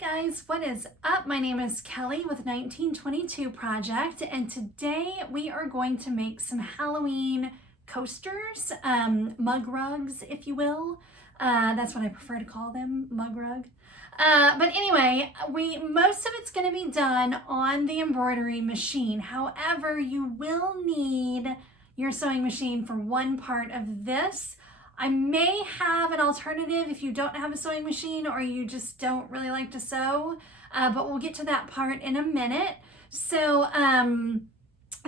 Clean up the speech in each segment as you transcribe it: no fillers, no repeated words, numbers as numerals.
Guys, what is up? My name is Kelly with 1922 Project, and today we are going to make some Halloween coasters, mug rugs, if you will. That's what I prefer to call them, mug rug. But anyway, most of it's going to be done on the embroidery machine. However, you will need your sewing machine for one part of this. I may have an alternative if you don't have a sewing machine or you just don't really like to sew, but we'll get to that part in a minute. So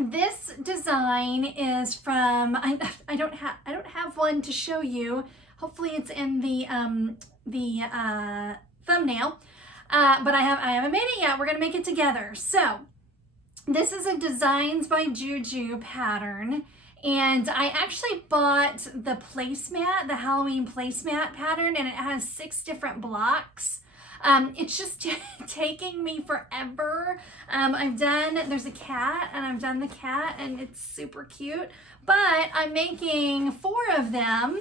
this design is from, I don't have one to show you. Hopefully it's in the thumbnail, but I haven't made it yet. We're gonna make it together. So this is a Designs by Juju pattern. And I actually bought the placemat, the Halloween placemat pattern, and it has 6 different blocks. It's just taking me forever. There's a cat, and I've done the cat, and it's super cute. But I'm making 4 of them.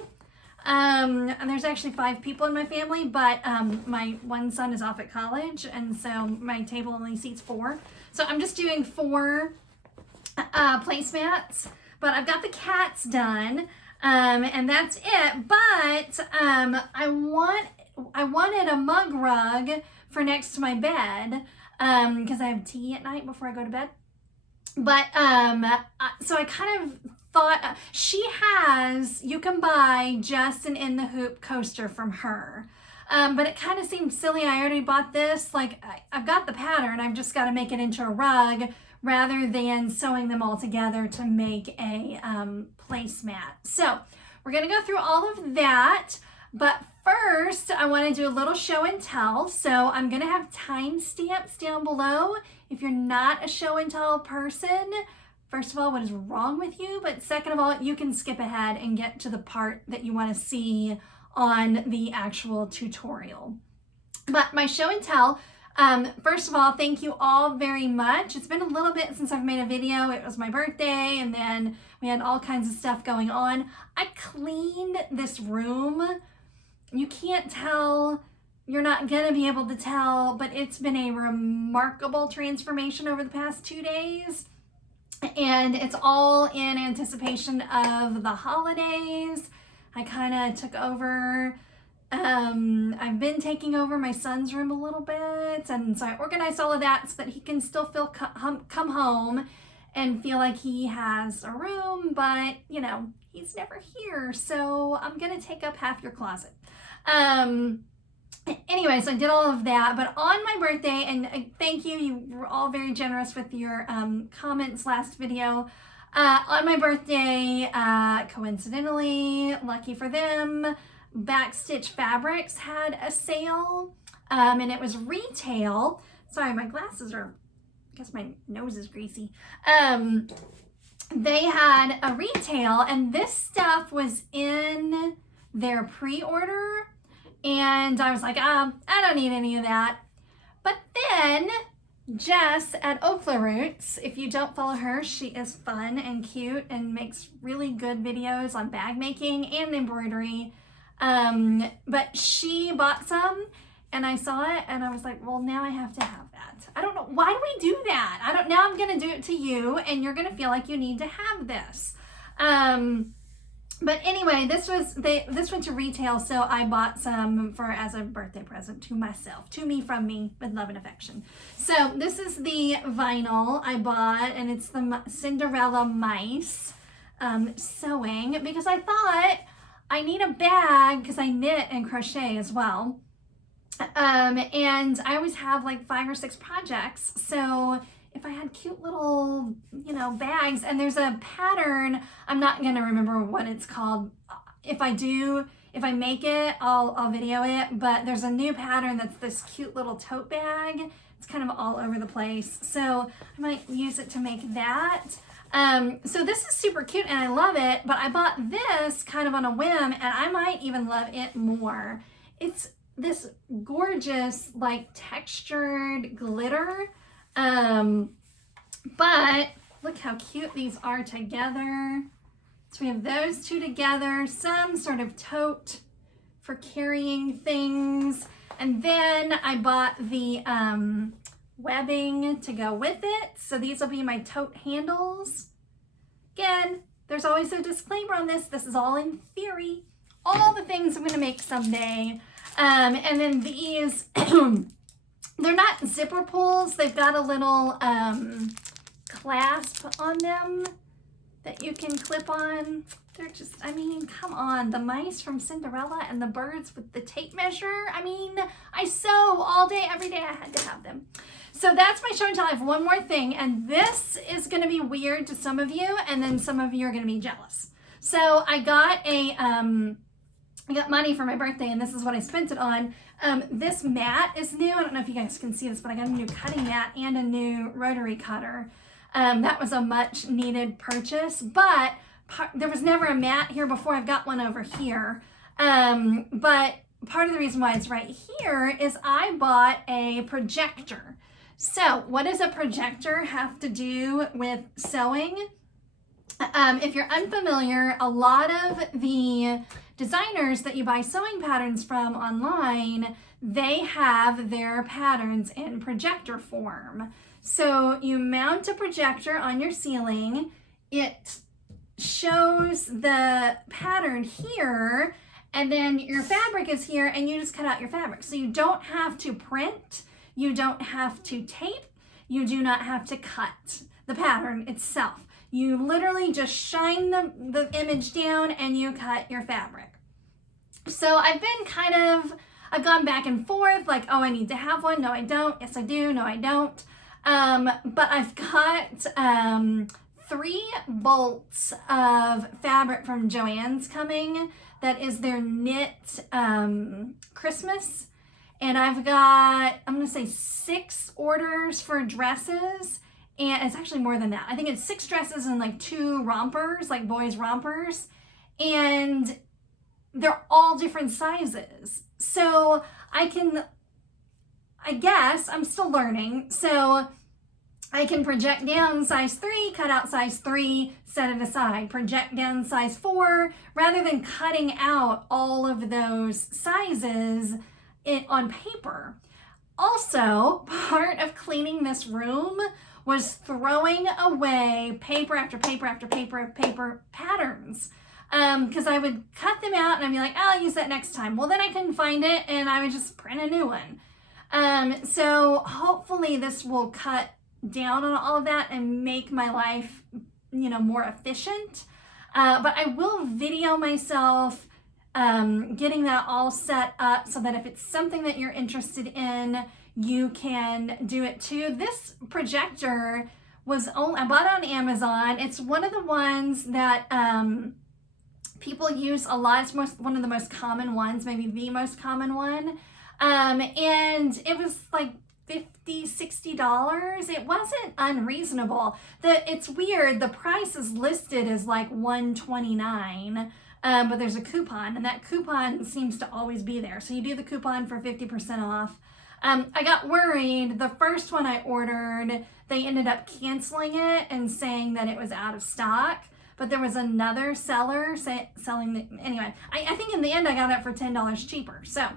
And there's actually 5 people in my family, but my one son is off at college, and so my table only seats 4. So I'm just doing 4 placemats. But I've got the cats done, and that's it. But I wanted a mug rug for next to my bed because I have tea at night before I go to bed. But so I kind of thought you can buy just an in the hoop coaster from her. But it kind of seemed silly. I already bought this. Like I've got the pattern. I've just got to make it into a rug, rather than sewing them all together to make a placemat. So we're gonna go through all of that, but first I wanna do a little show and tell. So I'm gonna have timestamps down below. If you're not a show and tell person, first of all, what is wrong with you? But second of all, you can skip ahead and get to the part that you wanna see on the actual tutorial. But my show and tell, first of all, thank you all very much. It's been a little bit since I've made a video. It was my birthday, and then we had all kinds of stuff going on. I cleaned this room. You can't tell, you're not gonna be able to tell, but it's been a remarkable transformation over the past 2 days. And it's all in anticipation of the holidays. I kind of took over. I've been taking over my son's room a little bit, and so I organized all of that so that he can still come home and feel like he has a room, but you know, he's never here, so I'm gonna take up half your closet. Anyway, so I did all of that, but on my birthday, and thank you, you were all very generous with your comments last video. On my birthday, coincidentally, lucky for them, Backstitch Fabrics had a sale, and it was retail. Sorry, my glasses are, I guess my nose is greasy. They had a retail, and this stuff was in their pre-order, and I was like, I don't need any of that. But then Jess at Okla Roots, if you don't follow her, she is fun and cute and makes really good videos on bag making and embroidery. But she bought some, and I saw it, and I was like, well, now I have to have that. I don't know, why do we do that? Now I'm gonna do it to you, and you're gonna feel like you need to have this. But anyway, this went to retail, so I bought some as a birthday present to myself, to me, from me, with love and affection. So this is the vinyl I bought, and it's the Cinderella mice sewing, because I thought I need a bag because I knit and crochet as well. And I always have like 5 or 6 projects. So if I had cute little, bags, and there's a pattern, I'm not going to remember what it's called. If I make it, I'll video it, but there's a new pattern that's this cute little tote bag. It's kind of all over the place. So I might use it to make that. So this is super cute and I love it, but I bought this kind of on a whim, and I might even love it more. It's this gorgeous, like, textured glitter. But look how cute these are together. So we have those two together, some sort of tote for carrying things. And then I bought the webbing to go with it. So these will be my tote handles. Again, there's always a disclaimer on this. This is all in theory. All the things I'm going to make someday. And then these, they're not zipper pulls. They've got a little clasp on them that you can clip on. They're just, I mean, come on. The mice from Cinderella and the birds with the tape measure. I mean, I sew all day, every day. I had to have them. So that's my show and tell. I have one more thing, and this is going to be weird to some of you, and then some of you are going to be jealous. So I got I got money for my birthday, and this is what I spent it on. This mat is new. I don't know if you guys can see this, but I got a new cutting mat and a new rotary cutter. That was a much needed purchase, but there was never a mat here before. I've got one over here. But part of the reason why it's right here is I bought a projector. So what does a projector have to do with sewing? If you're unfamiliar, a lot of the designers that you buy sewing patterns from online, they have their patterns in projector form. So you mount a projector on your ceiling. It shows the pattern here, and then your fabric is here, and you just cut out your fabric. So you don't have to print, you don't have to tape, you do not have to cut the pattern itself. You literally just shine the image down and you cut your fabric. So I've gone back and forth, like, oh, I need to have one. No, I don't. Yes, I do. No, I don't. But I've got 3 bolts of fabric from Joann's coming. That is their knit Christmas. And I've got, I'm going to say 6 orders for dresses. And it's actually more than that. I think it's 6 dresses and like 2 rompers, like boys rompers. And they're all different sizes. So I guess, I'm still learning. So I can project down size 3, cut out size 3, set it aside. Project down size 4, rather than cutting out all of those sizes on paper. Also, part of cleaning this room was throwing away paper after paper after paper of paper patterns. Because I would cut them out and I'd be like, oh, I'll use that next time. Well, then I couldn't find it and I would just print a new one. So hopefully this will cut down on all of that and make my life, more efficient. But I will video myself getting that all set up so that if it's something that you're interested in, you can do it too. This projector I bought it on Amazon. It's one of the ones that people use a lot. It's one of the most common ones, maybe the most common one. And it was like $50, $60. It wasn't unreasonable. It's weird. The price is listed as like $129, but there's a coupon, and that coupon seems to always be there. So you do the coupon for 50% off. I got worried. The first one I ordered, they ended up canceling it and saying that it was out of stock. But there was another seller selling anyway, I think in the end I got it for $10 cheaper. So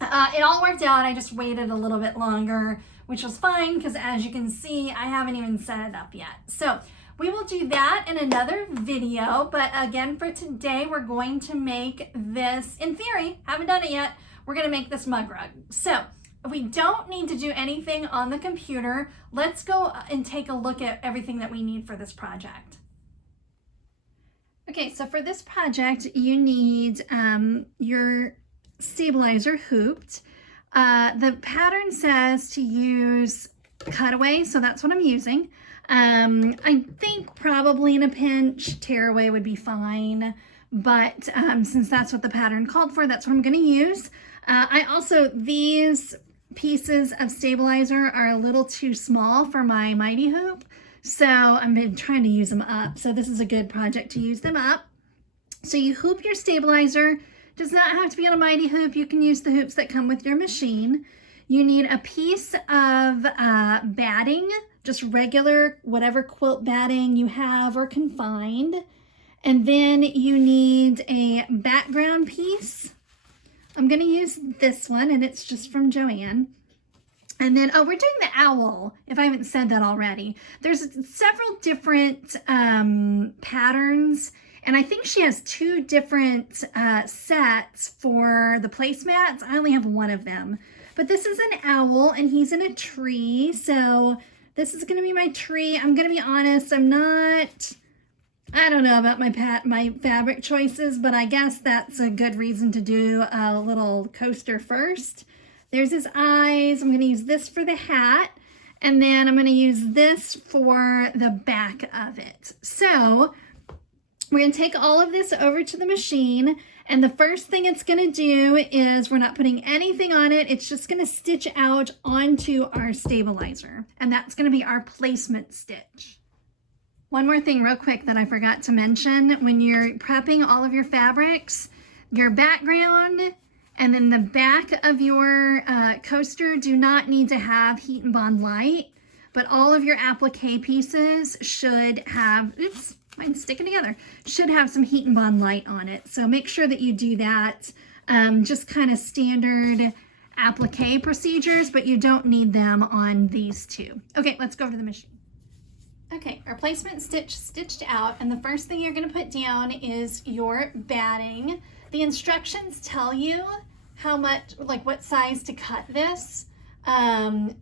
it all worked out. I just waited a little bit longer, which was fine because as you can see, I haven't even set it up yet. So we will do that in another video. But again, for today, we're going to make this, in theory, haven't done it yet, we're going to make this mug rug. So we don't need to do anything on the computer. Let's go and take a look at everything that we need for this project. Okay, so for this project, you need your stabilizer hooped. The pattern says to use cutaway, so that's what I'm using. I think probably in a pinch, tearaway would be fine, but since that's what the pattern called for, that's what I'm going to use. These pieces of stabilizer are a little too small for my mighty hoop. So I've been trying to use them up. So this is a good project to use them up. So you hoop your stabilizer. Does not have to be on a mighty hoop. You can use the hoops that come with your machine. You need a piece of batting, just regular, whatever quilt batting you have or can find. And then you need a background piece I'm going to use this one, and it's just from Joanne. And then, oh, we're doing the owl, if I haven't said that already. There's several different patterns, and I think she has 2 different sets for the placemats. I only have one of them. But this is an owl, and he's in a tree, so this is going to be my tree. I'm going to be honest, I don't know about my fabric choices, but I guess that's a good reason to do a little coaster first. There's his eyes. I'm going to use this for the hat, and then I'm going to use this for the back of it. So we're going to take all of this over to the machine, and the first thing it's going to do is we're not putting anything on it. It's just going to stitch out onto our stabilizer, and that's going to be our placement stitch. One more thing real quick that I forgot to mention. When you're prepping all of your fabrics, your background and then the back of your coaster do not need to have Heat and Bond light, but all of your applique pieces should have, oops, mine's sticking together, should have some Heat and Bond light on it. So make sure that you do that. Just kind of standard applique procedures, but you don't need them on these 2. Okay, let's go over to the machine. Okay, our placement stitch stitched out, and the first thing you're going to put down is your batting. The instructions tell you how much, like what size to cut this. Mine's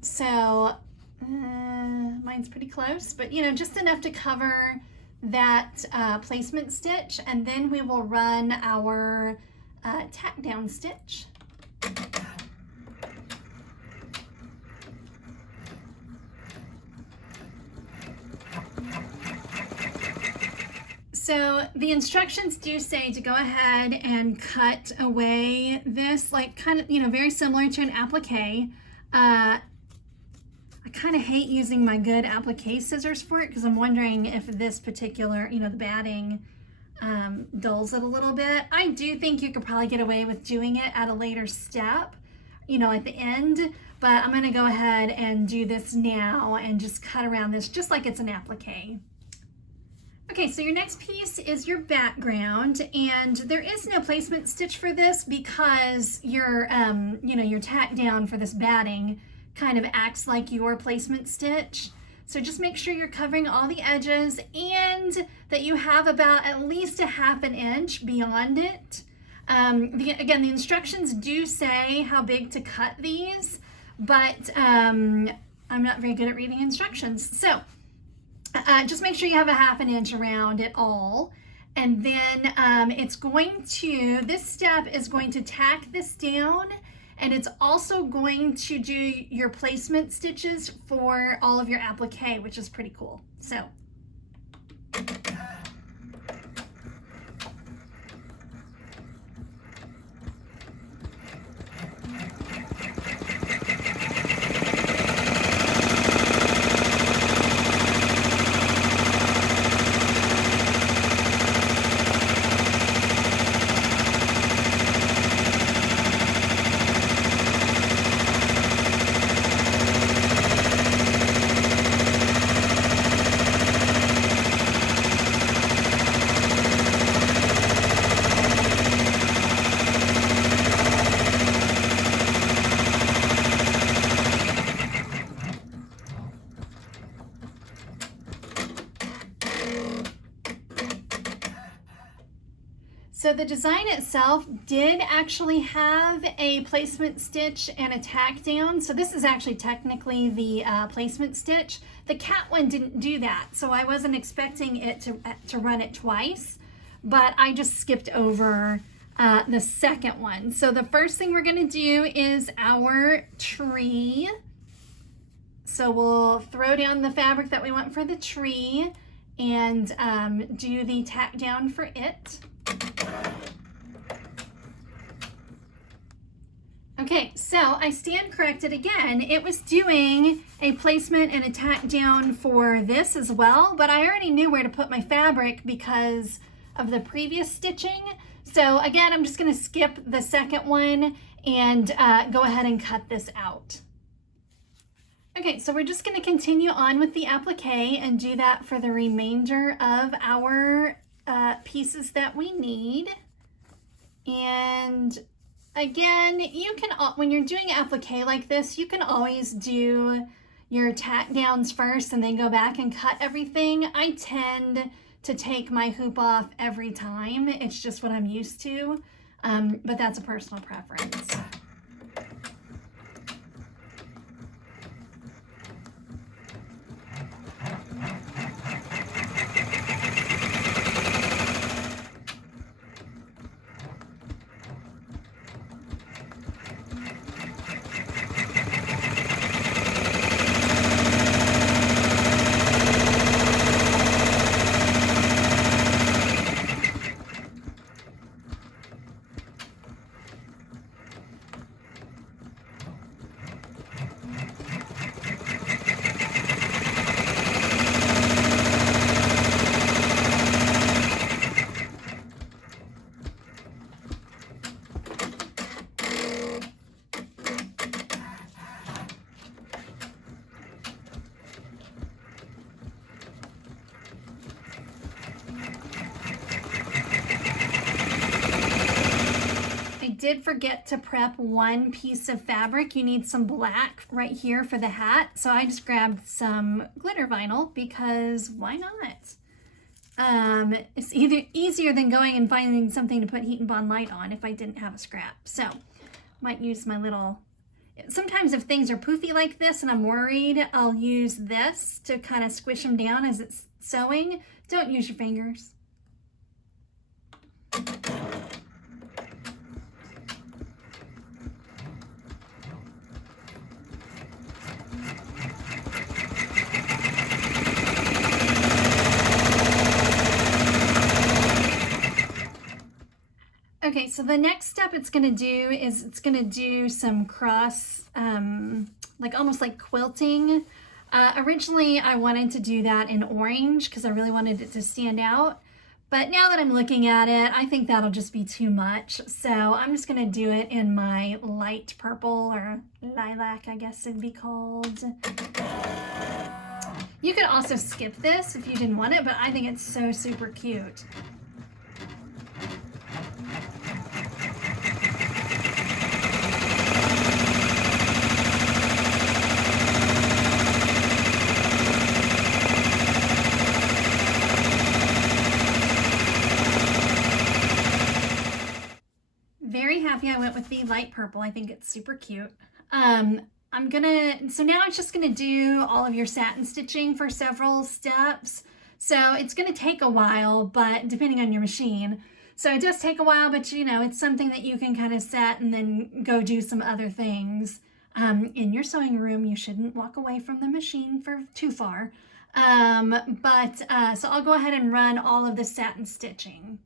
pretty close, but you know, just enough to cover that placement stitch, and then we will run our tack down stitch. So the instructions do say to go ahead and cut away this, like kind of, you know, very similar to an applique. I kind of hate using my good applique scissors for it because I'm wondering if this particular, you know, the batting dulls it a little bit. I do think you could probably get away with doing it at a later step, you know, at the end, but I'm going to go ahead and do this now and just cut around this just like it's an applique. Okay, so your next piece is your background, and there is no placement stitch for this because your, you know, your tack down for this batting kind of acts like your placement stitch. So just make sure you're covering all the edges and that you have about at least a ½ inch beyond it. Again, the instructions do say how big to cut these, but I'm not very good at reading instructions. So just make sure you have a ½ inch around it all. And then this step is going to tack this down, and it's also going to do your placement stitches for all of your applique, which is pretty cool. So. So the design itself did actually have a placement stitch and a tack down. So this is actually technically the placement stitch. The cat one didn't do that, so I wasn't expecting it to run it twice, but I just skipped over the second one. So the first thing we're gonna do is our tree. So we'll throw down the fabric that we want for the tree and do the tack down for it. Okay, so I stand corrected again. It was doing a placement and a tack down for this as well, but I already knew where to put my fabric because of the previous stitching. So again, I'm just gonna skip the second one and go ahead and cut this out. Okay, so we're just gonna continue on with the applique and do that for the remainder of our pieces that we need. And Again, you can, when you're doing applique like this, you can always do your tack downs first and then go back and cut everything. I tend to take my hoop off every time. It's just what I'm used to, but that's a personal preference. Did forget to prep one piece of fabric. You need some black right here for the hat. So I just grabbed some glitter vinyl because why not? It's either easier than going and finding something to put heat and bond light on if I didn't have a scrap. So might use my little, sometimes if things are poofy like this and I'm worried, I'll use this to kind of squish them down as it's sewing. Don't use your fingers. Okay, so the next step it's going to do is it's going to do some cross, like almost like quilting. Originally, I wanted to do that in orange because I really wanted it to stand out. But now that I'm looking at it, I think that'll just be too much. So I'm just going to do it in my light purple or lilac, I guess it'd be called. You could also skip this if you didn't want it, but I think it's so super cute. Very happy I went with the light purple. I think it's super cute. So now it's just gonna do all of your satin stitching for several steps. So it's gonna take a while, but depending on your machine. So it does take a while, but you know, it's something that you can kind of set and then go do some other things. In your sewing room, you shouldn't walk away from the machine for too far. So I'll go ahead and run all of the satin stitching.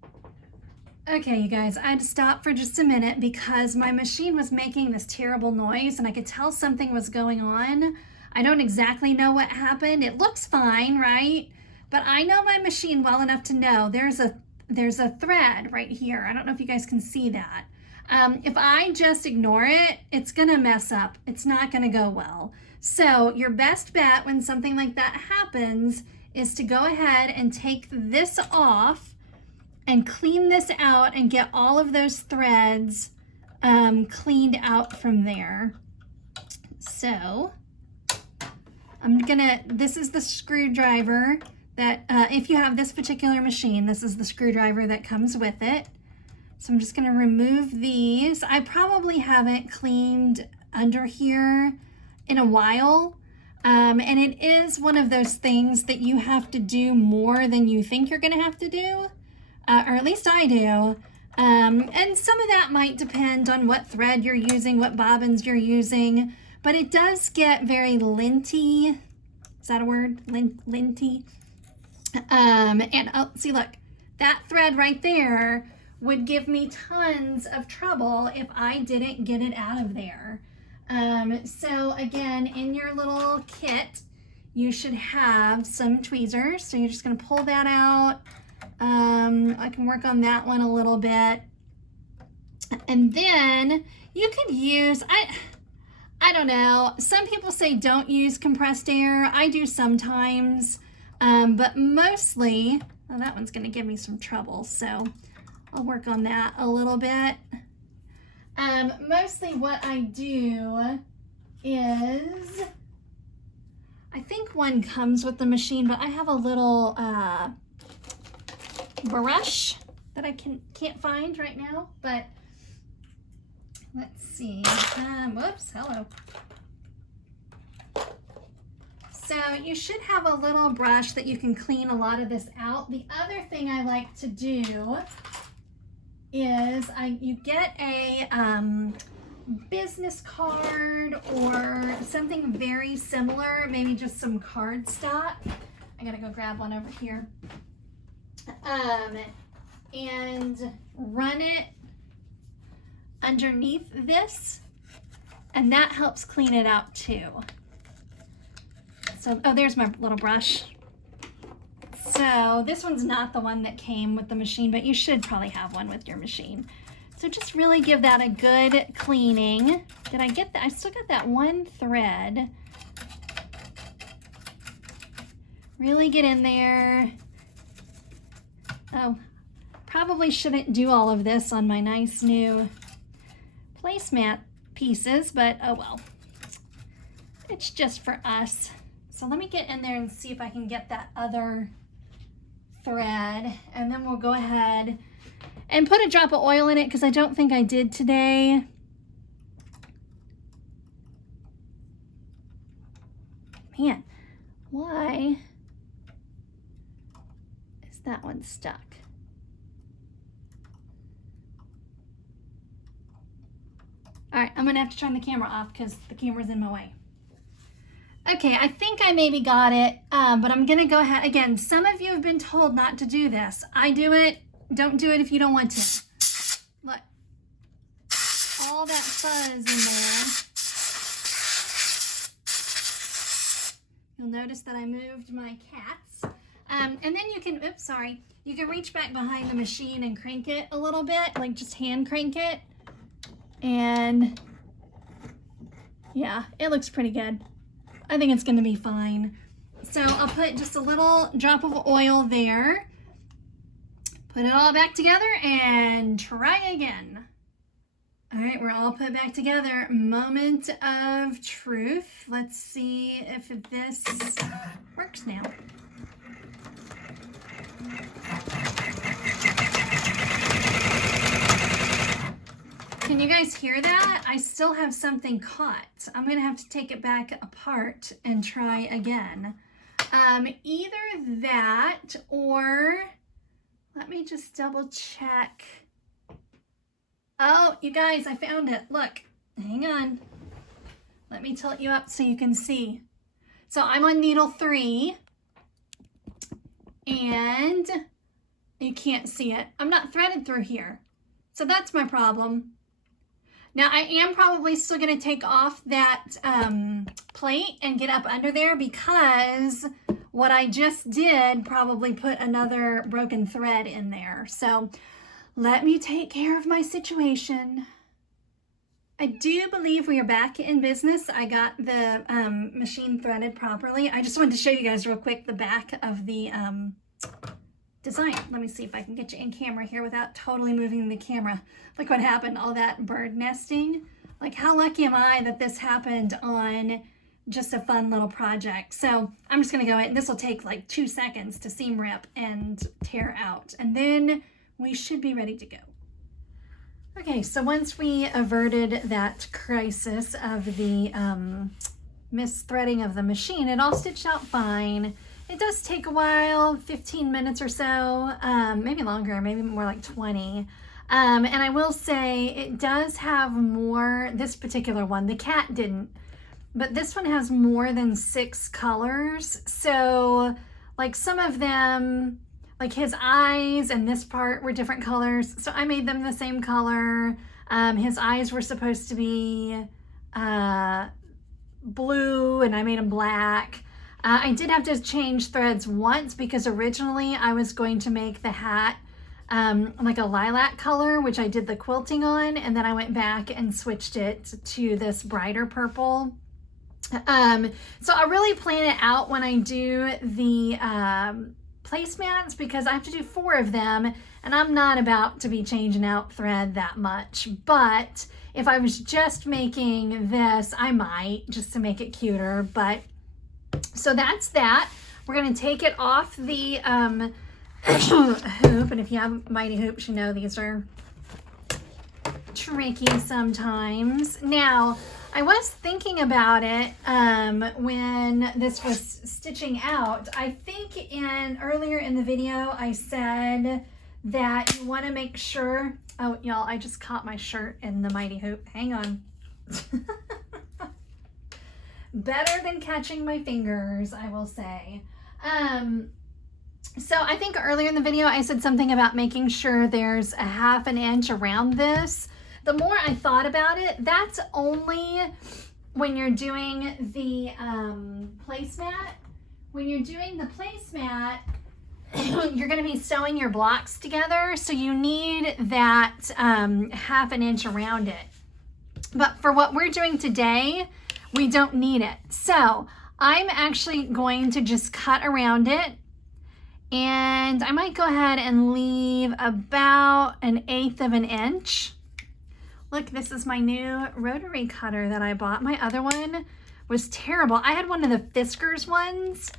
Okay, you guys, I had to stop for just a minute because my machine was making this terrible noise and I could tell something was going on. I don't exactly know what happened. It looks fine, right? But I know my machine well enough to know there's a thread right here. I don't know if you guys can see that. If I just ignore it, it's gonna mess up. It's not gonna go well. So your best bet when something like that happens is to go ahead and take this off and clean this out and get all of those threads cleaned out from there. So this is the screwdriver that, if you have this particular machine, this is the screwdriver that comes with it. So I'm just gonna remove these. I probably haven't cleaned under here in a while. And it is one of those things that you have to do more than you think you're gonna have to do. Or at least I do. And some of that might depend on what thread you're using, what bobbins you're using, but it does get very linty. Is that a word? Linty? And oh, see, look, that thread right there would give me tons of trouble if I didn't get it out of there. So again, in your little kit, you should have some tweezers. So you're just gonna pull that out. I can work on that one a little bit. And then you could use, I don't know, some people say don't use compressed air. I do sometimes, but mostly, well, that one's gonna give me some trouble, so I'll work on that a little bit. Mostly what I do is, I think one comes with the machine, but I have a little brush that I can't find right now, but let's see. Whoops, hello. So you should have a little brush that you can clean a lot of this out. The other thing I like to do is you get a business card or something very similar, maybe just some cardstock. I gotta go grab one over here. And run it underneath this, and that helps clean it out too. So, oh, there's my little brush. So this one's not the one that came with the machine, but you should probably have one with your machine. So just really give that a good cleaning. Did I get that? I still got that one thread. Really get in there. Oh, probably shouldn't do all of this on my nice new placemat pieces, but oh well. It's just for us. So let me get in there and see if I can get that other thread, and then we'll go ahead and put a drop of oil in it because I don't think I did today. Man, why is that one stuck? All right, I'm gonna have to turn the camera off because the camera's in my way. Okay, I think I maybe got it, but I'm gonna go ahead. Again, some of you have been told not to do this. I do it. Don't do it if you don't want to. Look, all that fuzz in there. You'll notice that I moved my cats. And then you can, oops, sorry. You can reach back behind the machine and crank it a little bit, like just hand crank it. And yeah, it looks pretty good. I think it's gonna be fine. So I'll put just a little drop of oil there. Put it all back together and try again. All right, we're all put back together. Moment of truth. Let's see if this works now. Can you guys hear that? I still have something caught. I'm gonna have to take it back apart and try again. Either that or, let me just double check. Oh, you guys, I found it. Look, hang on. Let me tilt you up so you can see. So I'm on needle 3 and you can't see it. I'm not threaded through here. So that's my problem. Now I am probably still gonna take off that plate and get up under there because what I just did probably put another broken thread in there. So let me take care of my situation. I do believe we are back in business. I got the machine threaded properly. I just wanted to show you guys real quick the back of the design. Let me see if I can get you in camera here without totally moving the camera. Look what happened, all that bird nesting. Like, how lucky am I that this happened on just a fun little project. So I'm just gonna go in. This will take like 2 seconds to seam rip and tear out, and then we should be ready to go. Okay, so once we averted that crisis of the misthreading of the machine, it all stitched out fine. It does take a while, 15 minutes or so, maybe longer, maybe more like 20. And I will say it does have more, this particular one, the cat didn't, but this one has more than 6 colors. So like some of them, like his eyes and this part were different colors. So I made them the same color. His eyes were supposed to be blue and I made them black. I did have to change threads once because originally I was going to make the hat like a lilac color, which I did the quilting on, and then I went back and switched it to this brighter purple. So I really plan it out when I do the placemats because I have to do 4 of them and I'm not about to be changing out thread that much, but If I was just making this, I might, just to make it cuter, but so that's that. We're gonna take it off the hoop, and if you have mighty hoops, you know these are tricky sometimes. Now, I was thinking about it when this was stitching out. I think earlier in the video I said that you want to make sure. Oh, y'all, I just caught my shirt in the mighty hoop. Hang on. Better than catching my fingers, I will say. So I think earlier in the video I said something about making sure there's a 1/2 inch around this. The more I thought about it, that's only when you're doing the placemat. When you're doing the placemat, you're going to be sewing your blocks together, so you need that 1/2 inch around it. But for what we're doing today, we don't need it. So I'm actually going to just cut around it, and I might go ahead and leave about 1/8 of an inch. Look, this is my new rotary cutter that I bought. My other one was terrible. I had one of the Fiskars ones,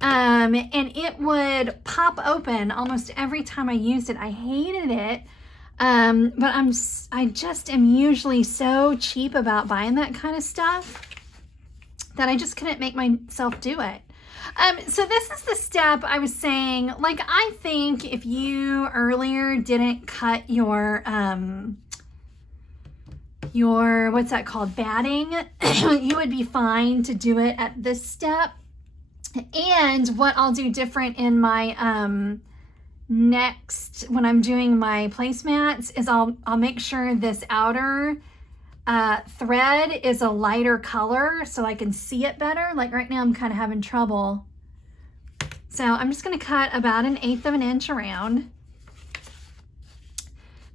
and it would pop open almost every time I used it. I hated it, but I just am usually so cheap about buying that kind of stuff that I just couldn't make myself do it. So this is the step I was saying, like, I think if you earlier didn't cut your what's that called, batting, you would be fine to do it at this step. And what I'll do different in my next, when I'm doing my placemats, is I'll make sure this outer thread is a lighter color so I can see it better. Like right now I'm kind of having trouble. So I'm just going to cut about 1/8 of an inch around,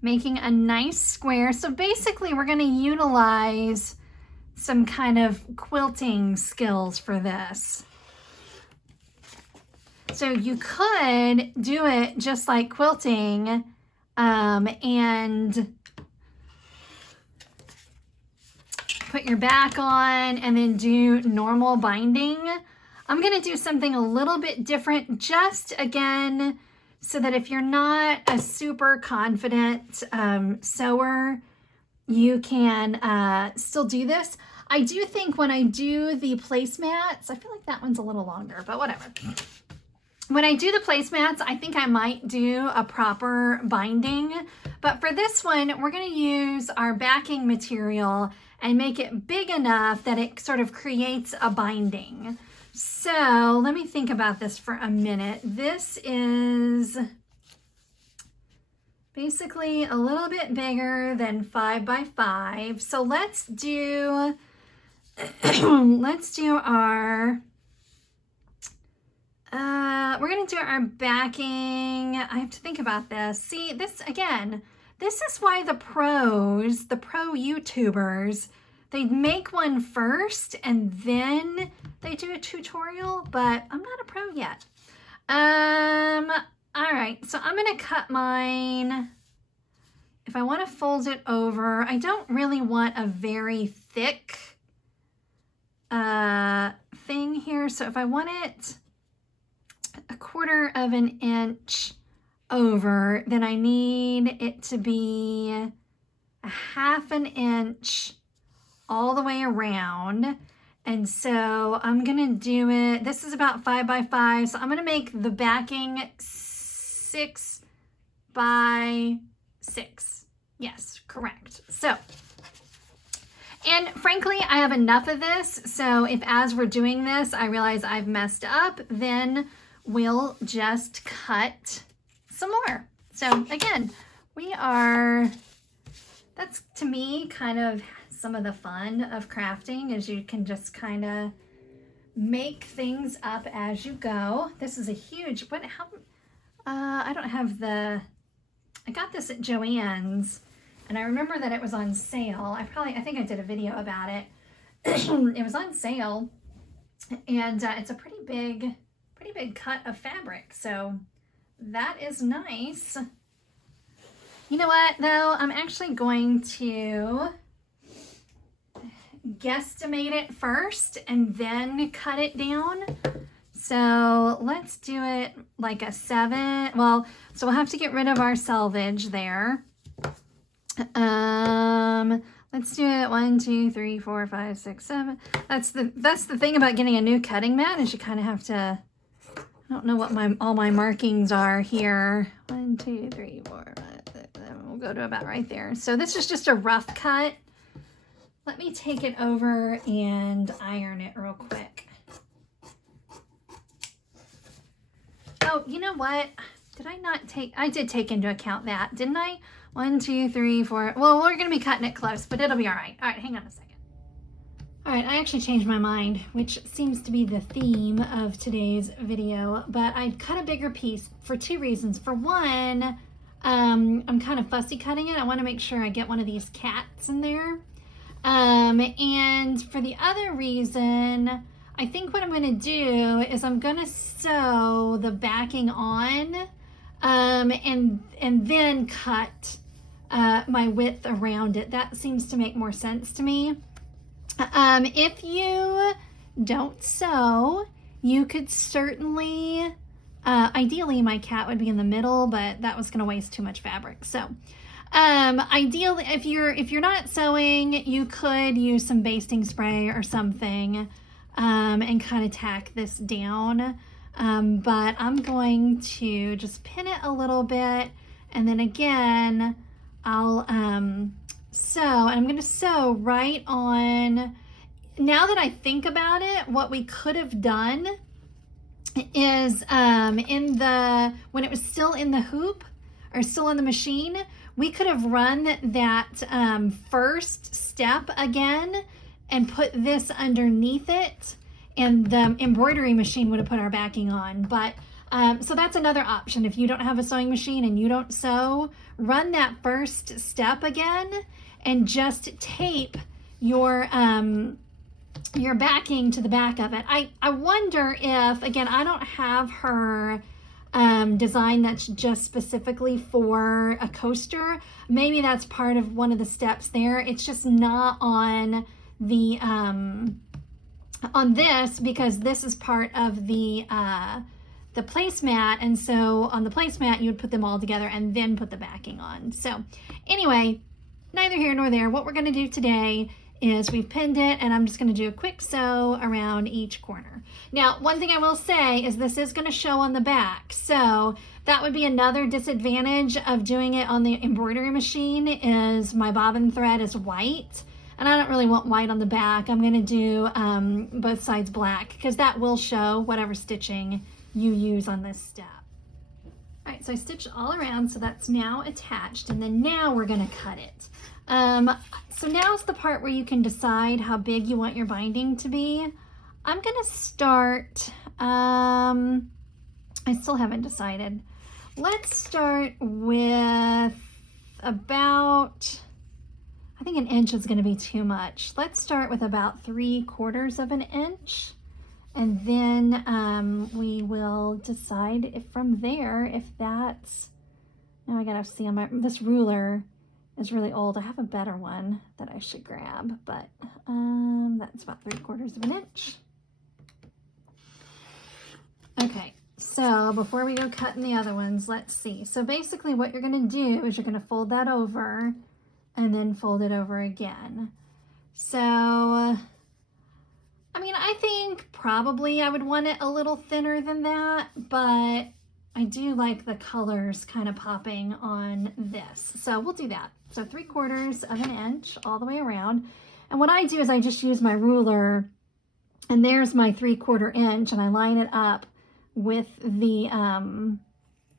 making a nice square. So basically we're going to utilize some kind of quilting skills for this. So you could do it just like quilting and put your back on and then do normal binding. I'm going to do something a little bit different, just again, so that if you're not a super confident sewer, you can still do this. I do think when I do the placemats, I feel like that one's a little longer, but whatever. When I do the placemats, I think I might do a proper binding, but for this one, we're going to use our backing material and make it big enough that it sort of creates a binding. So let me think about this for a minute. This is basically a little bit bigger than 5 by 5. So let's do our we're going to do our backing. I have to think about this. See, this again, this is why the pro YouTubers, they make one first and then they do a tutorial, but I'm not a pro yet. All right, so I'm going to cut mine. If I want to fold it over, I don't really want a very thick thing here. So if I want it 1/4 of an inch over, then I need it to be 1/2 an inch all the way around. And so I'm gonna do it, this is about 5 by 5, so I'm gonna make the backing 6 by 6. Yes, correct. So, and frankly, I have enough of this, so if as we're doing this, I realize I've messed up, then we'll just cut some more. So again, that's to me kind of some of the fun of crafting, is you can just kind of make things up as you go. This is a huge, I don't have I got this at Joann's, and I remember that it was on sale. I think I did a video about it. It was on sale, and it's a pretty big cut of fabric, so that is nice. You know what, though? I'm actually going to guesstimate it first and then cut it down. So let's do it like a 7. Well, so we'll have to get rid of our selvage there. Let's do it 1, 2, 3, 4, 5, 6, 7. That's the thing about getting a new cutting mat is you kind of have to. I don't know what all my markings are here. 1, 2, 3, 4, 5, 6, 7. We'll go to about right there. So this is just a rough cut. Let me take it over and iron it real quick. Oh, you know what? Did I not take? I did take into account that, didn't I? 1, 2, 3, 4. Well, we're going to be cutting it close, but it'll be all right. All right, hang on a second. All right, I actually changed my mind, which seems to be the theme of today's video, but I cut a bigger piece for 2 reasons. For one, I'm kind of fussy cutting it. I want to make sure I get one of these cats in there. And for the other reason, I think what I'm going to do is I'm going to sew the backing on, and then cut my width around it. That seems to make more sense to me. If you don't sew, you could certainly, ideally my cat would be in the middle, but that was going to waste too much fabric. So, ideally, if you're not sewing, you could use some basting spray or something, and kind of tack this down. But I'm going to just pin it a little bit, and then again, I'll, sew, and I'm going to sew right on. Now that I think about it, what we could have done is, when it was still in the hoop or still in the machine, we could have run that first step again and put this underneath it, and the embroidery machine would have put our backing on. But so that's another option. If you don't have a sewing machine and you don't sew, run that first step again and just tape your backing to the back of it. I wonder if, again, I don't have her design that's just specifically for a coaster. Maybe that's part of one of the steps there. It's just not on the on this, because this is part of the placemat, and so on the placemat you would put them all together and then put the backing on. So anyway, neither here nor there. What we're going to do today is we've pinned it, and I'm just going to do a quick sew around each corner. Now, one thing I will say is this is going to show on the back, so that would be another disadvantage of doing it on the embroidery machine, is my bobbin thread is white, and I don't really want white on the back. I'm going to do both sides black, because that will show whatever stitching you use on this step. All right, so I stitched all around, so that's now attached, and then now we're going to cut it. So now's the part where you can decide how big you want your binding to be. I'm going to start, I still haven't decided. Let's start with about, I think 1 inch is going to be too much. Let's start with about 3/4 of an inch. And then we will decide if from there, if that's, now I gotta see on this ruler is really old. I have a better one that I should grab, but that's about 3/4 of an inch. Okay, so before we go cutting the other ones, let's see. So basically what you're gonna do is you're gonna fold that over and then fold it over again. So, I mean, I think probably I would want it a little thinner than that, but I do like the colors kind of popping on this. So we'll do that. So 3/4 of an inch all the way around. And what I do is I just use my ruler, and there's my 3/4 inch, and I line it up with the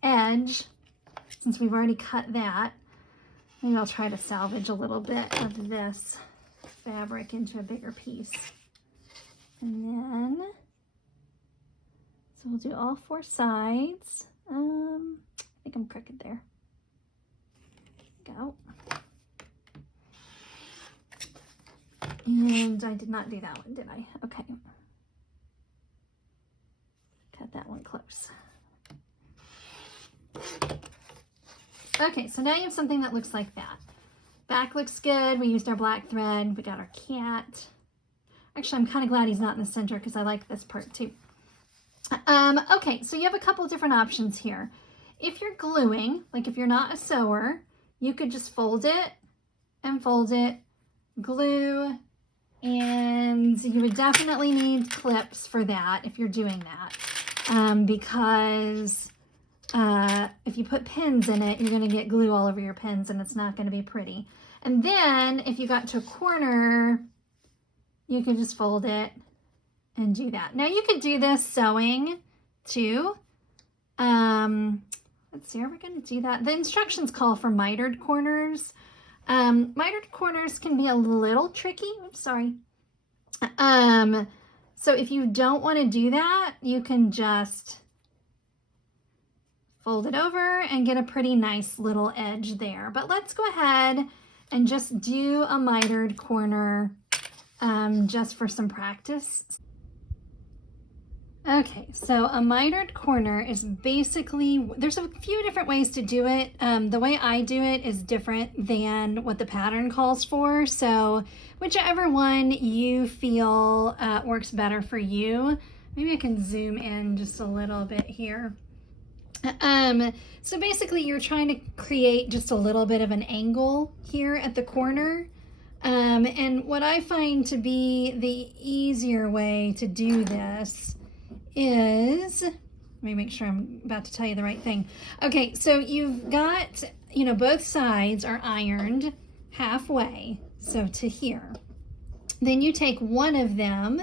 edge, since we've already cut that. Maybe I'll try to salvage a little bit of this fabric into a bigger piece. And then, so we'll do all 4 sides. I think I'm crooked there. Go. And I did not do that one, did I? Okay. Cut that one close. Okay, so now you have something that looks like that. Back looks good. We used our black thread. We got our cat. Actually, I'm kind of glad he's not in the center because I like this part too. Okay, so you have a couple different options here. If you're gluing, like if you're not a sewer, you could just fold it and fold it, glue, and you would definitely need clips for that if you're doing that. Because if you put pins in it, you're going to get glue all over your pins and it's not going to be pretty. And then if you got to a corner, you can just fold it and do that. Now you could do this sewing too. Let's see, are we going to do that? The instructions call for mitered corners. Mitered corners can be a little tricky. Oops, sorry. So if you don't want to do that, you can just fold it over and get a pretty nice little edge there. But let's go ahead and just do a mitered corner just for some practice. Okay, so a mitered corner is basically, there's a few different ways to do it. The way I do it is different than what the pattern calls for. So whichever one you feel works better for you. Maybe I can zoom in just a little bit here. So basically you're trying to create just a little bit of an angle here at the corner. And what I find to be the easier way to do this is, let me make sure I'm about to tell you the right thing. Okay, so you've got, you know, both sides are ironed halfway, so to here. Then you take one of them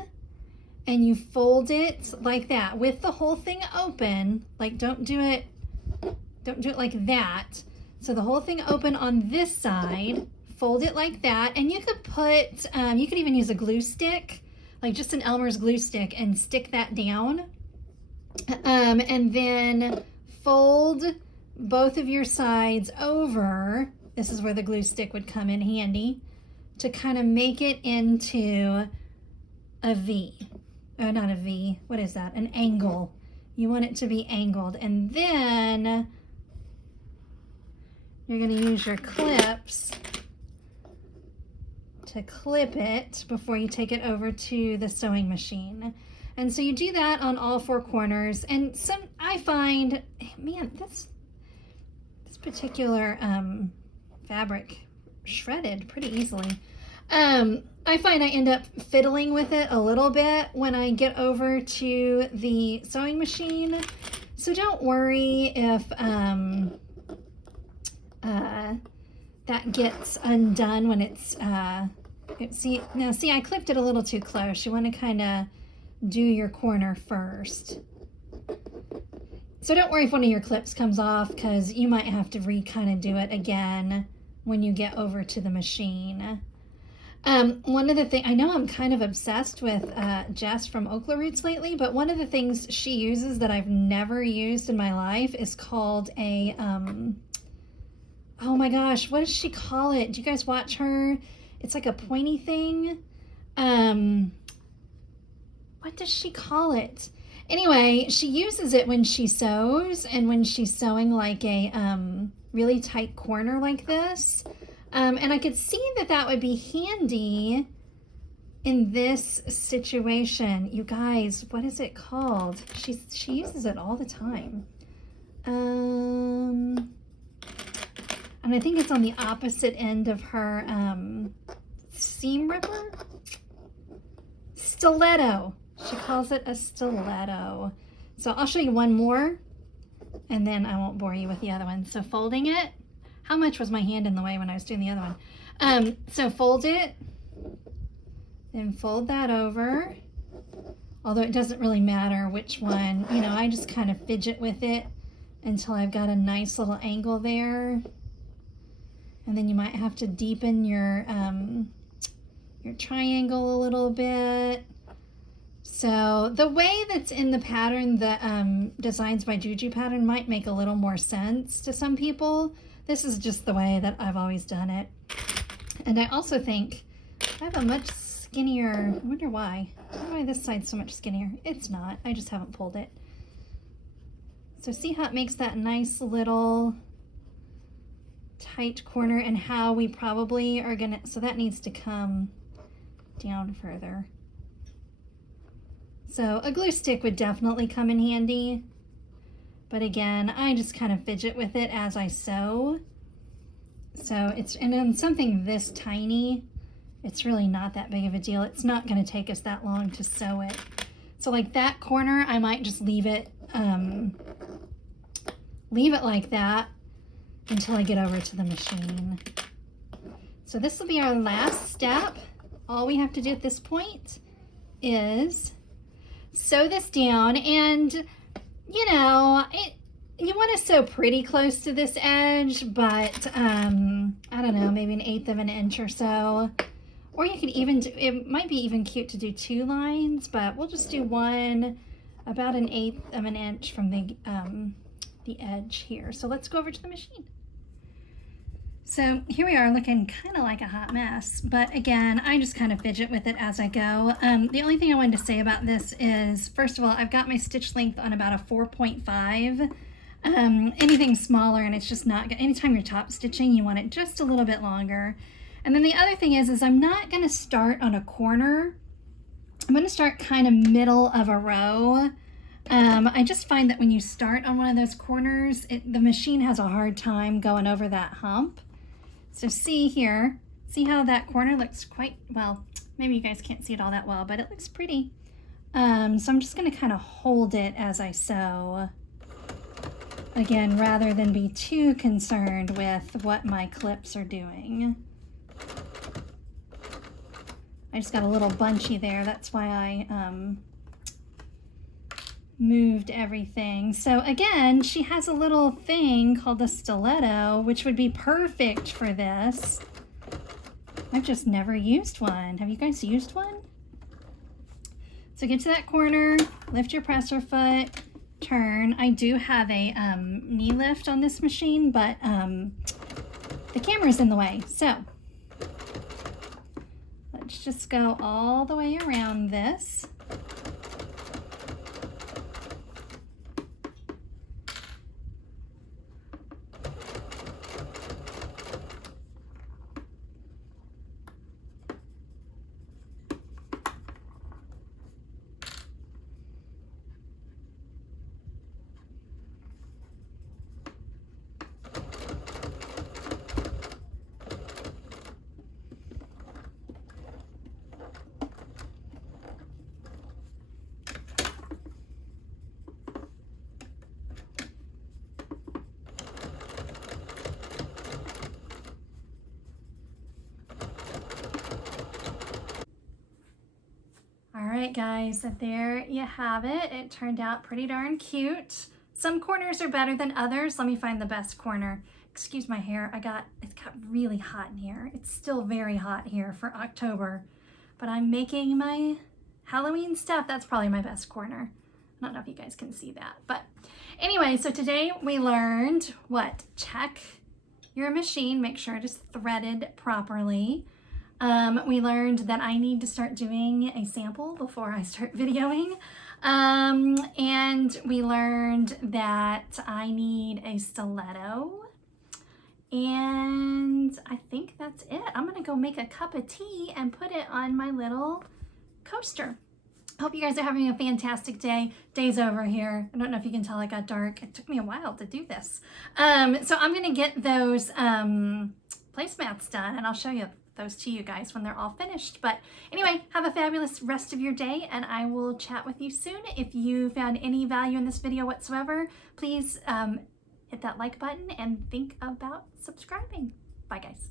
and you fold it like that with the whole thing open. Like don't do it like that. So the whole thing open on this side, fold it like that, and you could put, you could even use a glue stick, like just an Elmer's glue stick, and stick that down. And then fold both of your sides over. This is where the glue stick would come in handy to kind of make it into a V. Oh, not a V. What is that? An angle. You want it to be angled. And then you're going to use your clips to clip it before you take it over to the sewing machine. And so you do that on all four corners. And I find, man, this particular fabric shredded pretty easily. I find I end up fiddling with it a little bit when I get over to the sewing machine. So don't worry if that gets undone when it's, see, I clipped it a little too close. You want to kind of do your corner first. So don't worry if one of your clips comes off, because you might have to kind of do it again when you get over to the machine. One of the things, I know I'm kind of obsessed with Jess from Okla Roots lately, but one of the things she uses that I've never used in my life is called a, oh my gosh, what does she call it? Do you guys watch her? It's like a pointy thing. What does she call it? Anyway, she uses it when she sews and when she's sewing like a really tight corner like this. And I could see that would be handy in this situation. You guys, what is it called? She uses it all the time. And I think it's on the opposite end of her seam ripper. Stiletto. She calls it a stiletto. So I'll show you one more and then I won't bore you with the other one. So folding it. How much was my hand in the way when I was doing the other one? So fold it, then fold that over. Although it doesn't really matter which one, you know, I just kind of fidget with it until I've got a nice little angle there. And then you might have to deepen your triangle a little bit. So the way that's in the pattern, the Designs by Juju pattern, might make a little more sense to some people. This is just the way that I've always done it. And I also think I have a much skinnier, I wonder why. I wonder why this side's so much skinnier. It's not, I just haven't pulled it. So see how it makes that nice little tight corner, and how we probably are gonna, so that needs to come down further. So a glue stick would definitely come in handy. But again, I just kind of fidget with it as I sew. So and on something this tiny, it's really not that big of a deal. It's not going to take us that long to sew it. So like that corner, I might just leave it like that until I get over to the machine. So this will be our last step. All we have to do at this point is sew this down, and you know, you want to sew pretty close to this edge, but I don't know, maybe 1/8 of an inch or so. Or you could even do, it might be even cute to do 2 lines, but we'll just do one about 1/8 of an inch from the edge here. So let's go over to the machine. So here we are looking kind of like a hot mess, but again, I just kind of fidget with it as I go. The only thing I wanted to say about this is, first of all, I've got my stitch length on about a 4.5. Anything smaller and it's just not good. Anytime you're top stitching, you want it just a little bit longer. And then the other thing is I'm not going to start on a corner. I'm going to start kind of middle of a row. I just find that when you start on one of those corners, the machine has a hard time going over that hump. So see here, see how that corner looks quite, well, maybe you guys can't see it all that well, but it looks pretty. So I'm just going to kind of hold it as I sew. Again, rather than be too concerned with what my clips are doing. I just got a little bunchy there. That's why I moved everything. So again, she has a little thing called the stiletto, which would be perfect for this. I've just never used one. Have you guys used one? So get to that corner, lift your presser foot, turn. I do have a knee lift on this machine, but the camera's in the way. So let's just go all the way around this. Alright guys, so there you have it. It turned out pretty darn cute. Some corners are better than others. Let me find the best corner. Excuse my hair, it got really hot in here. It's still very hot here for October, but I'm making my Halloween stuff. That's probably my best corner. I don't know if you guys can see that, but anyway, so today we learned what? Check your machine, make sure it is threaded properly. We learned that I need to start doing a sample before I start videoing. And we learned that I need a stiletto. And I think that's it. I'm gonna go make a cup of tea and put it on my little coaster. Hope you guys are having a fantastic day. Day's over here. I don't know if you can tell it got dark. It took me a while to do this. So I'm gonna get those placemats done and I'll show you those to you guys when they're all finished. But anyway, have a fabulous rest of your day and I will chat with you soon. If you found any value in this video whatsoever, please hit that like button and think about subscribing. Bye guys.